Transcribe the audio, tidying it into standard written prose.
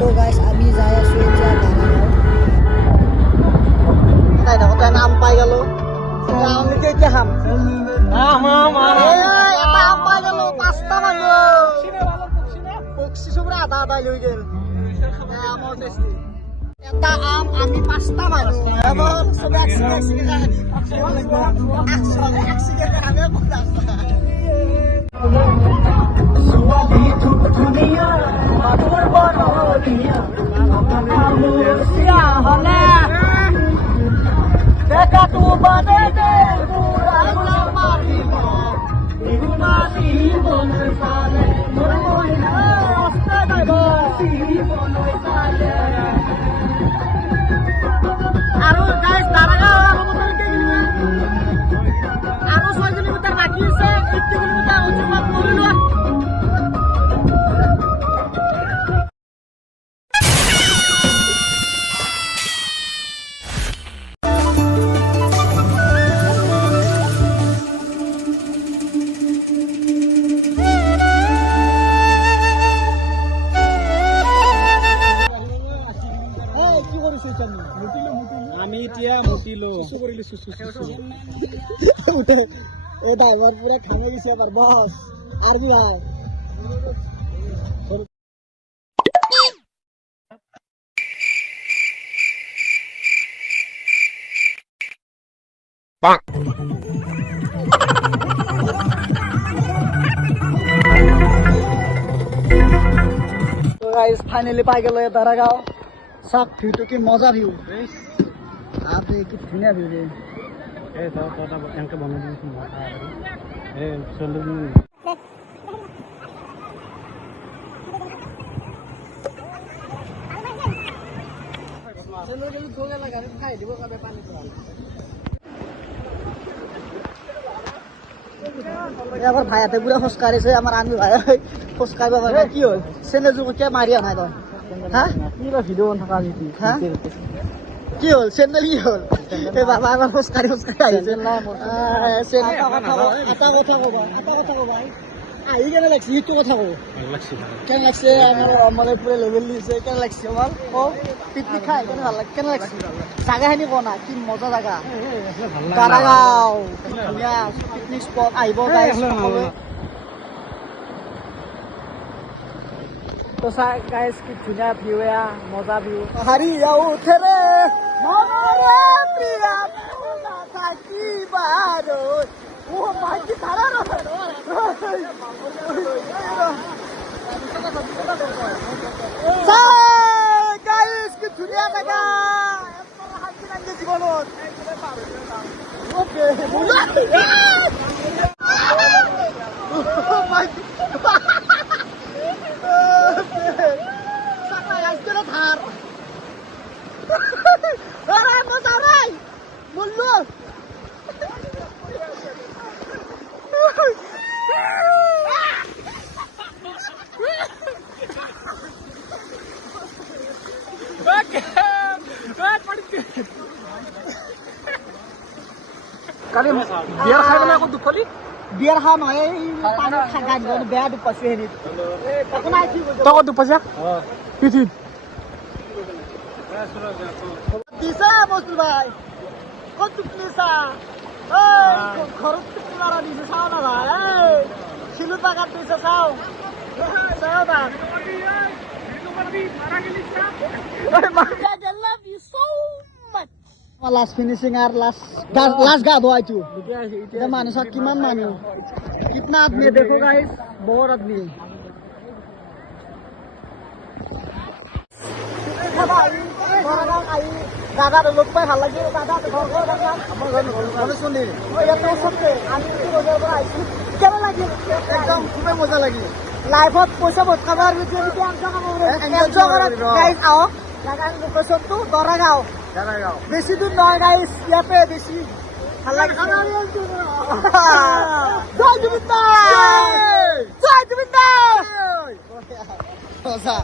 তো গাইস আমি যাই আছো এতিয়া দাঁড়াগাঁও তাই দেখোতে নাম পাই গেল আমি এতিয়া খাম এটা আম পাই গেল 5টা মানুহ বক্সি চবৰে আধা আধা লৈ গেল আমৰ টেষ্টি এটা আম আমি 5টা মানুহ এবার সবে একসিগে খাবে দেখা তু বানে দে পুরা মারিব ইগুনাতি বনে সালে মোর মইনা রাস্তা গাইব বনে সালে আৰু গাইস দাঁড়াগাঁও আৰু মতন কে কিলোমিটাৰ আৰু 6 কিলোমিটাৰ বাকি আছে 80 কিলোমিটাৰ উচ্চমাত কৰিলো আমি এতিয়া মুতিলো ও ড্রাইভার পুরা খামে গেছে আবার বস আর কি ভাই তো গাইস ফাইনালি পাই গেল দাঁড়াগাঁও সব ভিউটো কি মজা ভিউ आप কি ধুনিয়া ভিউ রে এই তো কথা এনকে বনাই দিছি মাথা এই চলু চলো গেলি ধোগে লাগা খাই দিব কবে পানি পড়া এবার ভাইয়াতে পুরা খোঁজকাঢ়িছে আমার আমি ভাই খোঁজকাঢ়িব পারে কি হল সেনে যুগ কে মারিয়া নাই তই হ্যাঁ কি বা ভিডিও বন থাকা দিতি হ্যাঁ কি হল চেন্দেল কি হল এই বাবা আমার খোঁজকাঢ়ি আহিছে এটা কথা কবা আহি কেনে লাগছে ইটো কথা কব কেনে লাগছে আমার মানে পুরা লেভেল দিছে কেনে লাগছে আমার ও পিকনিক খাই কেনে ভাল লাগে কেনে লাগছে জাগাখিনি কোনা কি মজা জাগা দাঁড়াগাঁও ধুনীয়া পিকনিক স্পট আহিব গাইছ সকলোৱে তো গাইছ কি ধুনীয়া ভিউ এয়া মজা ভিউ হাৰিয়া উঠে ৰে মনৰে প্ৰিয়া থাকিবাৰ ও মাইকি ধাৰা গাইছ কি ধুনীয়া জাগা শান্তি লাগে জীৱনত ধার মজা রে বললো কালি বিয়ার খাই গলে আকৌ দুখলি বিয়ার খা নহয় এই পানী খাই গ'ল বেয়া দুখ পাইছে হেৰিত তই ক'ত দুখ পাইছা পিঠিত দিছা বস্তু ভাই ক'ত দুখ দিছা ঘৰত মাৰা দিছে চাও না ভাই শিলু পাকাত দিছে চাও চাও না লাষ্ট ফিনিচিং আৰু লাষ্ট গা ধোৱাইছো এতিয়া মানুহ চাওক কিমান মানুহ কিতনা আদমি দেখো গাইছ বহুত আদমি দাদা লোক পাই ভাল লাগিল দাদা ইয়াতে ওচৰতে আমি বজাৰৰ পৰা আহিছো কেনে লাগিল একদম খুবেই মজা লাগিল লাইফত পইচা বহুত খাবার আহক লোকেশ্যনটো দাঁড়াগাঁও বেছি দূৰ নহয় গাইছ ইয়াতে বেছি ভাল লাগে জয় জুবিন দা